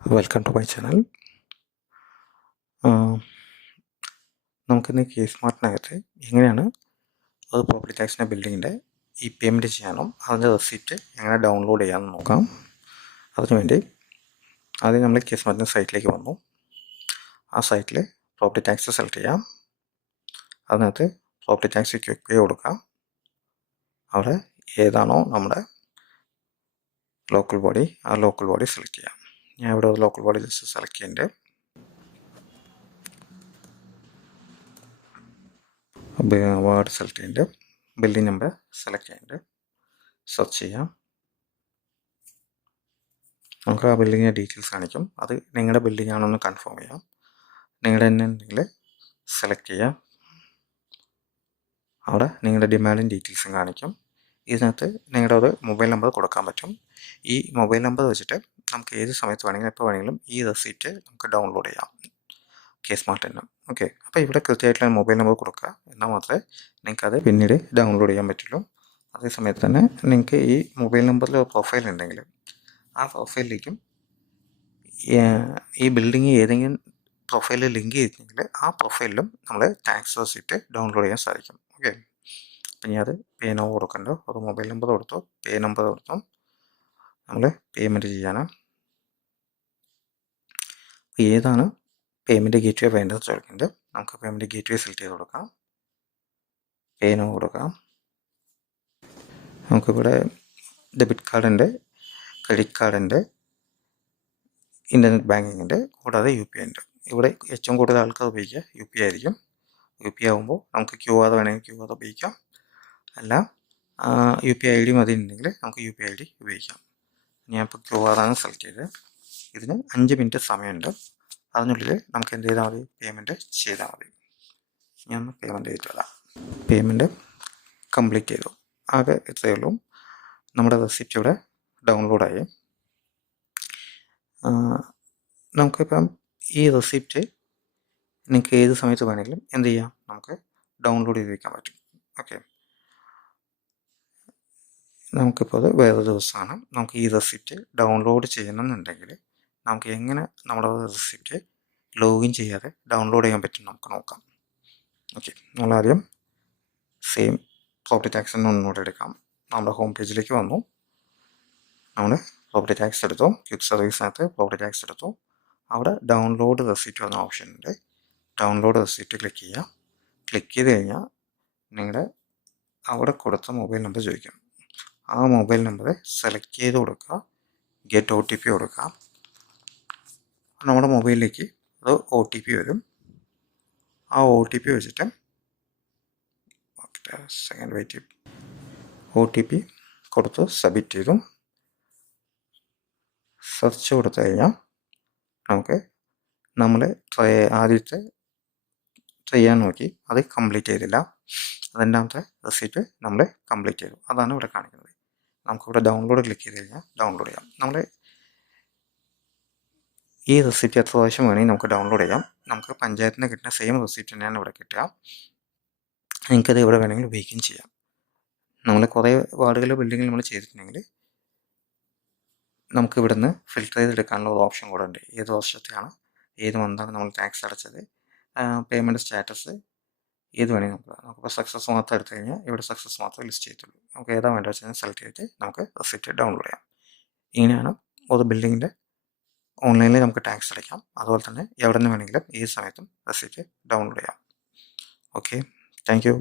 Welcome to my channel. നമുക്കിന്ന് K സ്മാർട്ടിനകത്ത് എങ്ങനെയാണ് ഒരു പ്രോപ്പർട്ടി ടാക്സിൻ്റെ ബിൽഡിങ്ങിൻ്റെ ഈ പേയ്മെൻറ്റ് ചെയ്യാനും അതിൻ്റെ റെസിപ്റ്റ് എങ്ങനെ ഡൗൺലോഡ് ചെയ്യാമെന്ന് നോക്കാം. അതിനുവേണ്ടി ആദ്യം നമ്മൾ കെ സ്മാർട്ടിൻ്റെ സൈറ്റിലേക്ക് വന്നു. ആ സൈറ്റിൽ പ്രോപ്പർട്ടി ടാക്സ് സെലക്ട് ചെയ്യാം. അതിനകത്ത് പ്രോപ്പർട്ടി ടാക്സ് ക്ലിക്ക് ചെയ്ത് കൊടുക്കാം. അവിടെ ഏതാണോ നമ്മുടെ ലോക്കൽ ബോഡി ആ ലോക്കൽ ബോഡി സെലക്ട് ചെയ്യാം. ഞാൻ ഇവിടെ ഒരു ലോക്കൽ ബോഡി ജസ്റ്റ് സെലക്ട് ചെയ്യുന്നുണ്ട്. വാർഡ് സെലക്ട് ചെയ്യുന്നുണ്ട്. ബിൽഡിംഗ് നമ്പർ സെലക്ട് ചെയ്യുന്നുണ്ട്. സെർച്ച് ചെയ്യാം. നമുക്ക് ആ ബിൽഡിങ്ങിൻ്റെ ഡീറ്റെയിൽസ് കാണിക്കും. അത് നിങ്ങളുടെ ബിൽഡിംഗ് ആണോ എന്ന് കൺഫേം ചെയ്യാം. നിങ്ങളുടെ തന്നെ ഉണ്ടെങ്കിൽ സെലക്ട് ചെയ്യാം. അവിടെ നിങ്ങളുടെ ഡിമാൻഡും ഡീറ്റെയിൽസും കാണിക്കും. ഇതിനകത്ത് നിങ്ങളുടെ ഒരു മൊബൈൽ നമ്പർ കൊടുക്കാൻ പറ്റും. ഈ മൊബൈൽ നമ്പർ വെച്ചിട്ട് നമുക്ക് ഏത് സമയത്ത് വേണമെങ്കിലും എപ്പോൾ വേണമെങ്കിലും ഈ റെസിപ്റ്റ് നമുക്ക് ഡൗൺലോഡ് ചെയ്യാം കെ സ്മാർട്ട് തന്നെ. ഓക്കെ, അപ്പോൾ ഇവിടെ കൃത്യമായിട്ടുള്ള മൊബൈൽ നമ്പർ കൊടുക്കുക. എന്നാൽ മാത്രമേ നിങ്ങൾക്കത് പിന്നീട് ഡൗൺലോഡ് ചെയ്യാൻ പറ്റുള്ളൂ. അതേ സമയത്ത് തന്നെ നിങ്ങൾക്ക് ഈ മൊബൈൽ നമ്പറിൽ ഒരു പ്രൊഫൈൽ ഉണ്ടെങ്കിൽ ആ പ്രൊഫൈലിലേക്കും ഈ ബിൽഡിങ് ഏതെങ്കിലും പ്രൊഫൈലിൽ ലിങ്ക് ചെയ്തിട്ടുണ്ടെങ്കിൽ ആ പ്രൊഫൈലിലും നമ്മൾ ടാക്സ് റെസിപ്റ്റ് ഡൗൺലോഡ് ചെയ്യാൻ സാധിക്കും. ഓക്കെ, അപ്പം ഞാൻ അത് പേ നോ കൊടുക്കണ്ടോ, അത് മൊബൈൽ നമ്പർ കൊടുത്തോ പേ നമ്പർ കൊടുത്തോ നമ്മൾ പേയ്മെൻറ്റ് ചെയ്യാനാണ്. ഏതാണ് പേയ്മെൻറ്റ് ഗേറ്റ് വേ വേണ്ടത് ചോദിക്കുന്നത്. നമുക്ക് പേയ്മെൻറ്റ് ഗേറ്റ് വേ സെലക്ട് ചെയ്ത് കൊടുക്കാം. പേ നോ കൊടുക്കാം. നമുക്കിവിടെ ഡെബിറ്റ് കാർഡുണ്ട്, ക്രെഡിറ്റ് കാർഡുണ്ട്, ഇൻ്റർനെറ്റ് ബാങ്കിങ് ഉണ്ട്, കൂടാതെ യു പി ഐ ഉണ്ട്. ഇവിടെ ഏറ്റവും കൂടുതൽ ആൾക്കാർ ഉപയോഗിക്കുക യു പി ഐ ആയിരിക്കും. യു പി ഐ ആകുമ്പോൾ നമുക്ക് ക്യു ആർ വേണമെങ്കിൽ ക്യു ആർ ഉപയോഗിക്കാം. അല്ല യു പി ഐ ഡി മതി ഉണ്ടെങ്കിൽ നമുക്ക് യു പി ഐ ഡി ഉപയോഗിക്കാം. ഞാൻ ഇപ്പോൾ ക്യു ആർ ആണ് സെലക്ട് ചെയ്തത്. ഇതിന് 5 മിനിറ്റ് സമയമുണ്ട്. അതിനുള്ളിൽ നമുക്ക് എന്ത് ചെയ്താൽ മതി, പേയ്മെൻറ്റ് ചെയ്താൽ മതി. ഞാൻ പേയ്മെൻറ്റ് ചെയ്തിട്ട് വരാം. പേയ്മെൻറ്റ് കംപ്ലീറ്റ് ചെയ്തു. ആകെ ഇത്രയേ ഉള്ളൂ. നമ്മുടെ റെസിപ്റ്റ് ഇവിടെ ഡൗൺലോഡായി. നമുക്കിപ്പം ഈ റെസിപ്റ്റ് നിങ്ങൾക്ക് ഏത് സമയത്ത് വേണമെങ്കിലും എന്ത് ചെയ്യാം, നമുക്ക് ഡൗൺലോഡ് ചെയ്ത് വയ്ക്കാൻ പറ്റും. ഓക്കെ, നമുക്കിപ്പോൾ അത് വേറെ ദിവസമാണ്. നമുക്ക് ഈ റെസിപ്റ്റ് ഡൗൺലോഡ് ചെയ്യണമെന്നുണ്ടെങ്കിൽ നമുക്ക് എങ്ങനെ നമ്മുടെ റെസിപ്റ്റ് ലോഗിൻ ചെയ്യാതെ ഡൗൺലോഡ് ചെയ്യാൻ പറ്റും നമുക്ക് നോക്കാം. ഓക്കെ, നമ്മളാദ്യം സെയിം പ്രോപ്പർട്ടി ടാക്സിന് ഒന്നുകൂടെ എടുക്കാം. നമ്മുടെ ഹോം പേജിലേക്ക് വന്നു. നമ്മൾ പ്രോപ്പർട്ടി ടാക്സ് എടുത്തു. ക്വിക്ക് സർവീസിനകത്ത് പ്രോപ്പർട്ടി ടാക്സ് എടുത്തു. അവിടെ ഡൗൺലോഡ് റെസിപ്റ്റ് എന്ന ഓപ്ഷൻ ഉണ്ട്. ഡൗൺലോഡ് റെസിപ്റ്റ് ക്ലിക്ക് ചെയ്യുക. ക്ലിക്ക് ചെയ്ത് കഴിഞ്ഞാൽ നിങ്ങളുടെ അവിടെ കൊടുത്ത മൊബൈൽ നമ്പർ ചോദിക്കും. ആ മൊബൈൽ നമ്പർ സെലക്ട് ചെയ്ത് കൊടുക്കുക. ഗെറ്റ് ഒ ടി പി കൊടുക്കുക. നമ്മുടെ മൊബൈലിലേക്ക് അത് ഒ ടി പി വരും. ആ ഒ ടി പി വെച്ചിട്ട് second wait, O T P കൊടുത്ത് സബ്മിറ്റ് ചെയ്തു. സെർച്ച് കൊടുത്തു കഴിഞ്ഞാൽ നമുക്ക് നമ്മൾ ആദ്യത്തെ ചെയ്യാൻ നോക്കി, അത് കംപ്ലീറ്റ് ചെയ്തില്ല. രണ്ടാമത്തെ റെസിപ്റ്റ് നമ്മൾ കംപ്ലീറ്റ് ചെയ്തു. അതാണ് ഇവിടെ കാണിക്കുന്നത്. നമുക്കിവിടെ ഡൗൺലോഡ് ക്ലിക്ക് ചെയ്ത് കഴിഞ്ഞാൽ ഡൗൺലോഡ് ചെയ്യാം. നമ്മൾ ഈ റെസിപ്റ്റ് എത്ര പ്രാവശ്യം വേണമെങ്കിൽ നമുക്ക് ഡൗൺലോഡ് ചെയ്യാം. നമുക്ക് പഞ്ചായത്തിൽ നിന്ന് കിട്ടുന്ന സെയിം റെസിപ്റ്റ് തന്നെയാണ് ഇവിടെ കിട്ടുക. നിങ്ങൾക്കത് ഇവിടെ വേണമെങ്കിൽ ഉപയോഗിക്കുകയും ചെയ്യാം. നമ്മൾ കുറേ വാർഡുകളിലെ ബിൽഡിങ്ങിൽ നമ്മൾ ചെയ്തിട്ടുണ്ടെങ്കിൽ നമുക്ക് ഇവിടുന്ന് ഫിൽറ്റർ ചെയ്തെടുക്കാനുള്ള ഒരു ഓപ്ഷൻ കൂടെ ഉണ്ട്. ഏത് വർഷത്തെയാണ്, ഏത് മന്താണ് നമ്മൾ ടാക്സ് അടച്ചത്, പേയ്മെൻറ്റ് സ്റ്റാറ്റസ് ഏത് വേണമെങ്കിൽ നമുക്കിപ്പോൾ സക്സസ് മാത്രം എടുത്തു കഴിഞ്ഞാൽ ഇവിടെ സക്സസ് മാത്രമേ ലിസ്റ്റ് ചെയ്യത്തുള്ളൂ. നമുക്ക് ഏതാ വേണ്ടത് വെച്ചാൽ സെലക്ട് ചെയ്തിട്ട് നമുക്ക് റെസിപ്റ്റ് ഡൗൺലോഡ് ചെയ്യാം. ഇങ്ങനെയാണ് ഒരു ബിൽഡിങ്ങിൻ്റെ ഓൺലൈനിൽ നമുക്ക് ടാക്സ് അടയ്ക്കാം. അതുപോലെ തന്നെ എവിടെ നിന്ന് വേണമെങ്കിലും ഏത് സമയത്തും റെസിപ്റ്റ് ഡൗൺലോഡ് ചെയ്യാം. Okay, thank you.